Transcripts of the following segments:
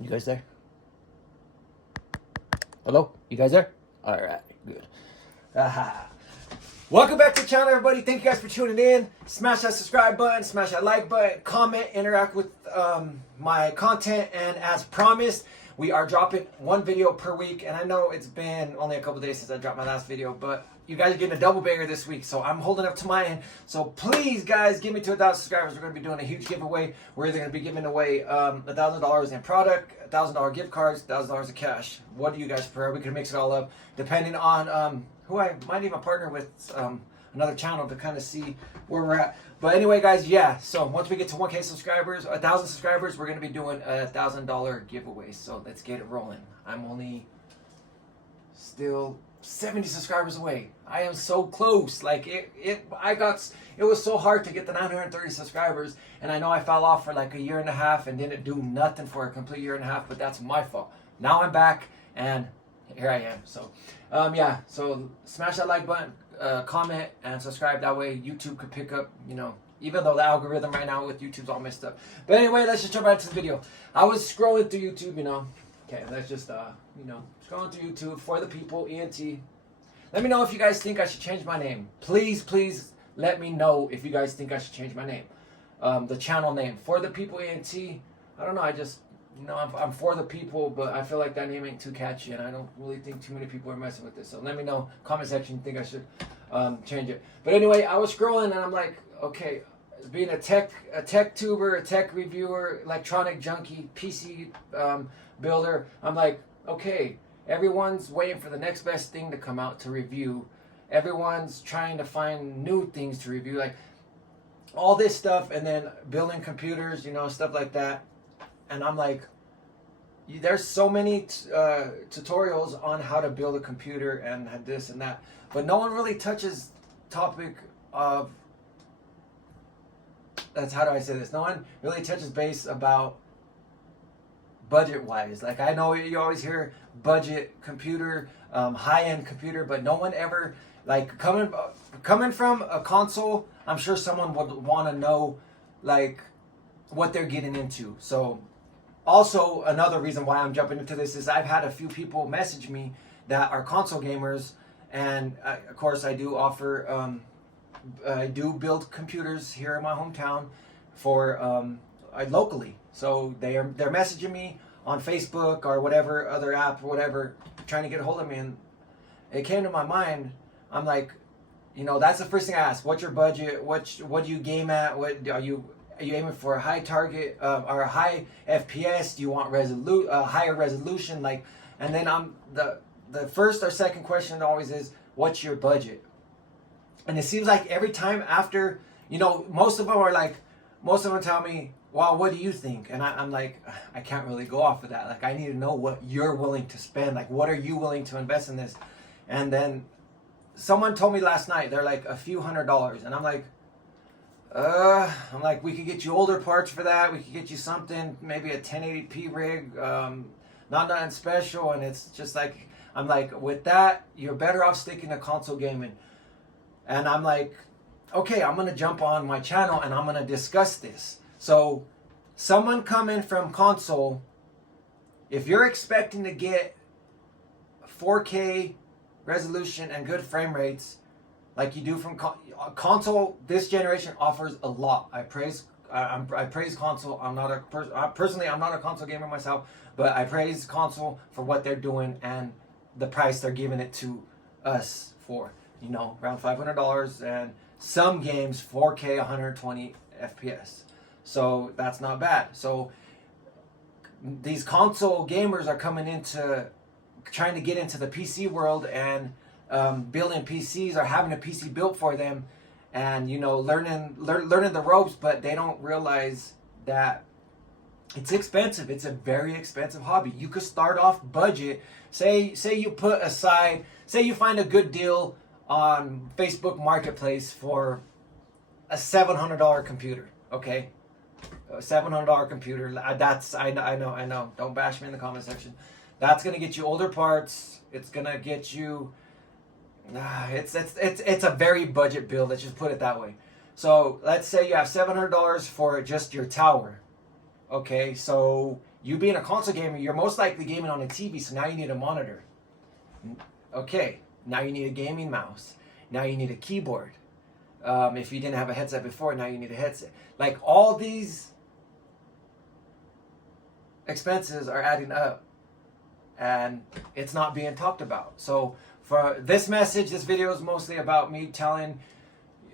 You guys there? Hello? You guys there? All right, good. Aha. Welcome back to the channel, everybody. Thank you guys for tuning in. Smash that subscribe button, smash that like button, comment, interact with my content, and as promised, we are dropping one video per week. And I know it's been only a couple days since I dropped my last video, but you guys are getting a double banger this week, so I'm holding up to my end. So please, guys, get me to 1,000 subscribers. We're going to be doing a huge giveaway. We're either going to be giving away $1,000 in product, $1,000 gift cards, $1,000 of cash. What do you guys prefer? We can mix it all up, depending on who I might even partner with another channel to kind of see where we're at. But anyway, guys, yeah. So once we get to 1K subscribers, 1,000 subscribers, we're going to be doing a $1,000 giveaway. So let's get it rolling. I'm only still 70 subscribers away. I am so close. Like it was so hard to get the 930 subscribers, and I know I fell off for like a year and a half and didn't do nothing for a complete year and a half, but that's my fault. Now I'm back and here I am. So yeah, so smash that like button, comment, and subscribe. That way YouTube could pick up, even though the algorithm right now with YouTube's all messed up. But anyway, let's just jump right into the video. I was scrolling through YouTube, Okay, let's just scrolling through YouTube for the people, ENT. Let me know if you guys think I should change my name. Please let me know if you guys think I should change my name. The channel name, For the People ENT. I don't know, I'm for the people, but I feel like that name ain't too catchy, and I don't really think too many people are messing with this. So let me know, comment section, think I should change it. But anyway, I was scrolling and I'm like, okay, being a tech tuber, a tech reviewer, electronic junkie, PC builder, I'm like, okay, everyone's waiting for the next best thing to come out to review. Everyone's trying to find new things to review, like all this stuff, and then building computers, stuff like that. And I'm like, there's so many tutorials on how to build a computer and this and that, but no one really touches topic of, how do I say this? No one really touches base about budget wise. Like, I know you always hear budget computer, high-end computer, but no one ever, like, coming from a console, I'm sure someone would want to know like what they're getting into. So also, another reason why I'm jumping into this is I've had a few people message me that are console gamers, and of course I do offer, I do build computers here in my hometown for locally. So they're messaging me on Facebook or whatever other app or whatever, trying to get a hold of me, and it came to my mind. I'm like, that's the first thing I ask. What's your budget? What do you game at? What are you aiming for, a high target or a high FPS? Do you want higher resolution? Like, and then the first or second question always is, what's your budget? And it seems like every time after, most of them tell me, well, what do you think? And I'm like, I can't really go off of that. Like, I need to know what you're willing to spend. Like, what are you willing to invest in this? And then someone told me last night, they're like a few $100s, and I'm like, we could get you older parts for that. We could get you something, maybe a 1080p rig, not nothing special. And it's just like, I'm like, with that, you're better off sticking to console gaming. And I'm like, okay, I'm going to jump on my channel and I'm going to discuss this. So someone coming from console, if you're expecting to get 4K resolution and good frame rates, like you do from console, this generation offers a lot. I praise console. I'm not personally, I'm not a console gamer myself, but I praise console for what they're doing and the price they're giving it to us for. Around $500, and some games 4K 120 FPS. So that's not bad. So these console gamers are coming into trying to get into the PC world and building PCs or having a PC built for them, and learning the ropes, but they don't realize that it's expensive. It's a very expensive hobby. You could start off budget. Say you put aside, say you find a good deal on Facebook Marketplace for a $700 computer. Okay, a $700 computer. That's I know. Don't bash me in the comment section. That's gonna get you older parts. It's gonna get you. It's a very budget build. Let's just put it that way. So let's say you have $700 for just your tower. Okay, so You being a console gamer, you're most likely gaming on a TV, so now you need a monitor. Okay, now you need a gaming mouse. Now you need a keyboard. If you didn't have a headset before, now you need a headset. Like, all these expenses are adding up, and it's not being talked about. So for this message, this video is mostly about me telling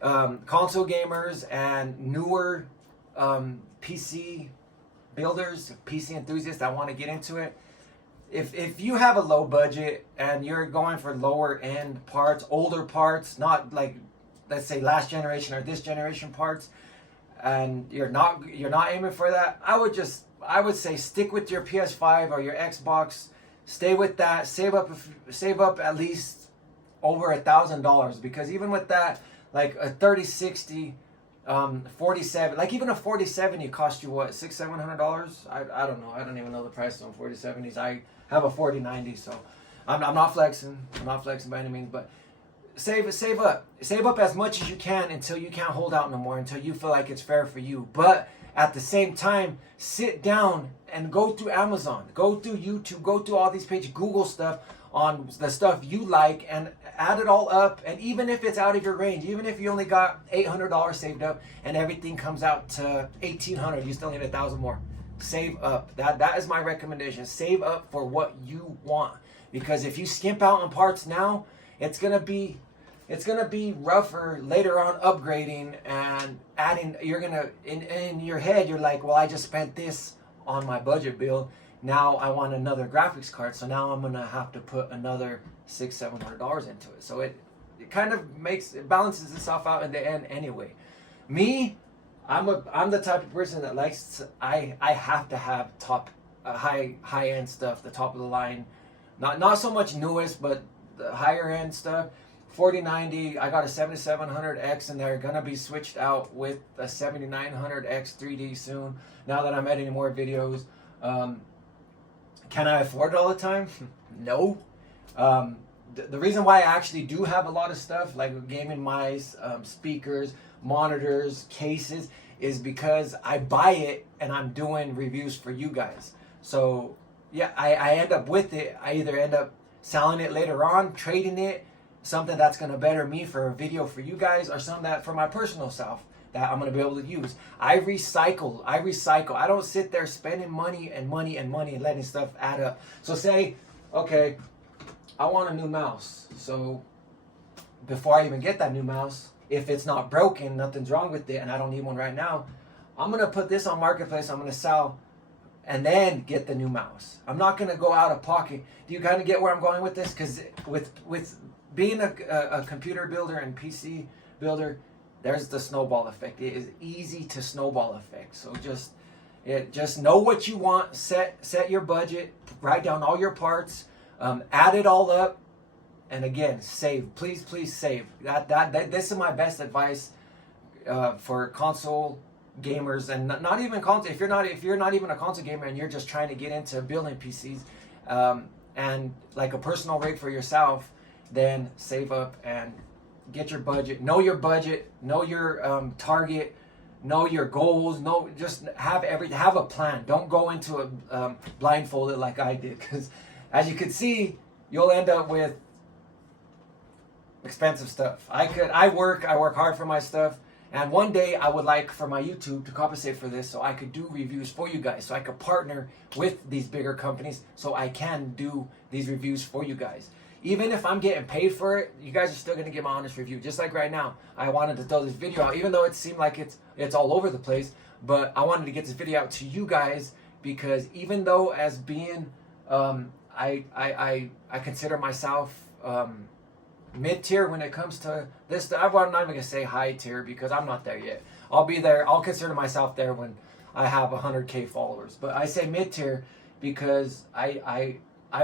console gamers and newer PC builders, PC enthusiasts that want to get into it. If you have a low budget and you're going for lower end parts, older parts, not like, let's say, last generation or this generation parts, and you're not aiming for that, I would say stick with your PS5 or your Xbox. Stay with that. Save up at least over $1,000, because even with that, like a 3060, 47, like even a 4070 cost you what, $600-700? I don't know. I don't even know the price on 4070s. I have a 4090, so I'm not flexing. I'm not flexing by any means, but save up as much as you can until you can't hold out no more, until you feel like it's fair for you. But at the same time, sit down and go through Amazon, go through YouTube, go through all these pages, Google stuff on the stuff you like, and add it all up. And even if it's out of your range, even if you only got $800 saved up and everything comes out to $1,800, you still need $1,000 more. Save up. That is my recommendation. Save up for what you want, because if you skimp out on parts now, it's gonna be rougher later on upgrading and adding. You're gonna in your head, you're like, well, I just spent this on my budget bill. Now I want another graphics card, so now I'm gonna have to put another $600-700 into it. So it kind of balances itself out in the end anyway. Me, I'm the type of person that likes to, I have to have high end stuff, the top of the line, not so much newest, but the higher end stuff. 4090, I got a 7700X in there, gonna be switched out with a 7900X 3D soon, now that I'm editing more videos. Can I afford it all the time? No. The reason why I actually do have a lot of stuff, like gaming mice, speakers, monitors, cases, is because I buy it and I'm doing reviews for you guys. So yeah, I end up with it. I either end up selling it later on, trading it, something that's going to better me for a video for you guys, or something that for my personal self that I'm going to be able to use. I recycle. I don't sit there spending money and letting stuff add up. So say, okay, I want a new mouse. So before I even get that new mouse, if it's not broken, nothing's wrong with it, and I don't need one right now, I'm going to put this on Marketplace, I'm going to sell, and then get the new mouse. I'm not going to go out of pocket. Do you kind of get where I'm going with this? Because with being a computer builder and PC builder, there's the snowball effect. It is easy to snowball effect. So just know what you want, set your budget, write down all your parts, add it all up, and again, save. Please save. This is my best advice for console gamers, and not even console. If you're not even a console gamer and you're just trying to get into building PCs, and like a personal rig for yourself, then save up and get your budget. Know your budget. Know your target. Know your goals. Just have a plan. Don't go into it blindfolded like I did, because as you can see, you'll end up with expensive stuff. I work hard for my stuff, and one day I would like for my YouTube to compensate for this, so I could do reviews for you guys, so I could partner with these bigger companies, so I can do these reviews for you guys. Even if I'm getting paid for it, you guys are still gonna get my honest review. Just like right now, I wanted to throw this video out, even though it seemed like it's all over the place, but I wanted to get this video out to you guys, because even though as being I consider myself mid-tier when it comes to this. I'm not even gonna say high tier, because I'm not there yet. I'll be there. I'll consider myself there when I have 100K followers. But I say mid-tier because I've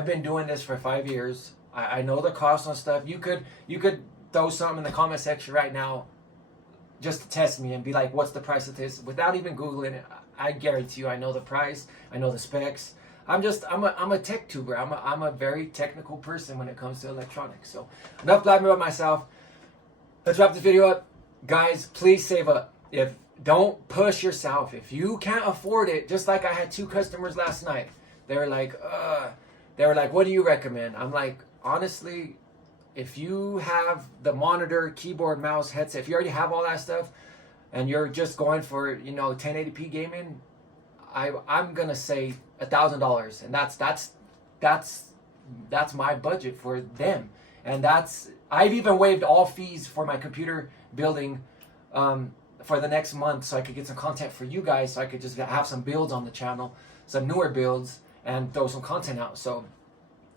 been doing this for 5 years. I know the cost on stuff. You could throw something in the comment section right now just to test me and be like, what's the price of this? Without even Googling it, I guarantee you I know the price. I know the specs. I'm a tech tuber. I'm a very technical person when it comes to electronics. So enough blabbing about myself. Let's wrap this video up. Guys, please save up. If don't push yourself. If you can't afford it, just like I had 2 customers last night. They were like, what do you recommend? I'm like, honestly, if you have the monitor, keyboard, mouse, headset, if you already have all that stuff and you're just going for, 1080p gaming, I'm gonna say $1,000, and that's my budget for them. And I've even waived all fees for my computer building for the next month, so I could get some content for you guys, so I could just have some builds on the channel, some newer builds, and throw some content out. So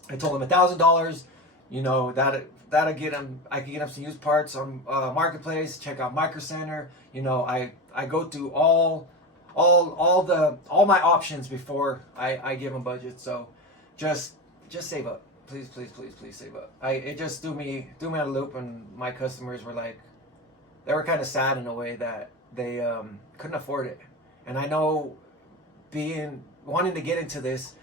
I told them $1,000, that'll get them. I can get them some used parts on Marketplace. Check out Micro Center. I go through all my options before I give them budget. So just save up, please save up. It just threw me out of the loop, and my customers were like, they were kind of sad in a way that they couldn't afford it. And I know wanting to get into this,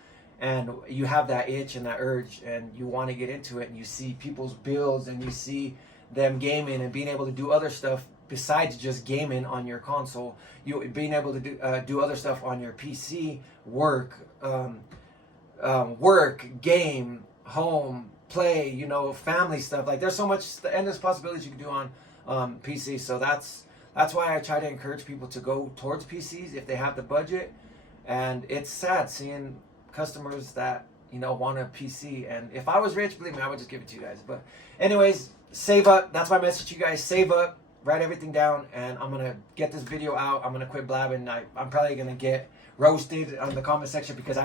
and you have that itch and that urge, and you want to get into it, and you see people's builds, and you see them gaming and being able to do other stuff besides just gaming on your console. You being able to do other stuff on your PC, work, game, home, play, family stuff. Like, there's so much endless possibilities you can do on PC. So that's why I try to encourage people to go towards PCs if they have the budget. And it's sad seeing customers that want a PC, and if I was rich, believe me, I would just give it to you guys. But anyways, save up. That's my message to you guys. Save up, write everything down, and I'm gonna get this video out. I'm gonna quit blabbing. I'm probably gonna get roasted on the comment section because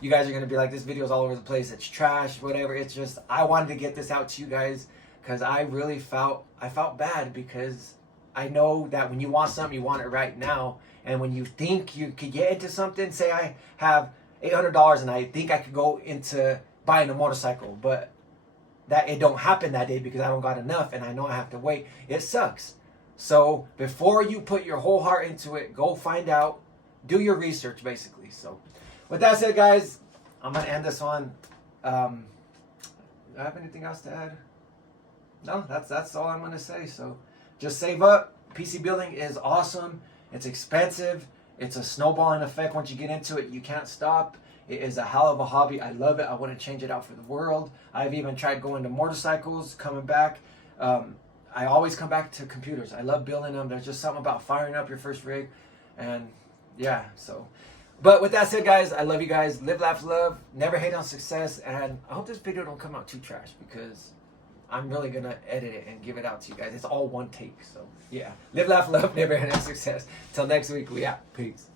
you guys are gonna be like, this video is all over the place, it's trash, whatever. It's just, I wanted to get this out to you guys because I really felt bad, because I know that when you want something, you want it right now. And when you think you could get into something, say I have $800 and I think I could go into buying a motorcycle, but that it don't happen that day because I don't got enough, and I know I have to wait. It sucks. So before you put your whole heart into it, go find out, do your research, basically. So with that said, guys, I'm gonna end this one. Do I have anything else to add? No, that's all I'm gonna say. So just save up. PC building is awesome. It's expensive. It's a snowballing effect. Once you get into it, you can't stop. It is a hell of a hobby. I love it. I wouldn't change it out for the world. I've even tried going to motorcycles, coming back. I always come back to computers. I love building them. There's just something about firing up your first rig. And yeah, so. But with that said, guys, I love you guys. Live, laugh, love. Never hate on success. And I hope this video don't come out too trash, because I'm really going to edit it and give it out to you guys. It's all one take. So yeah, live, laugh, love. Never hate on success. Till next week, we out. Peace.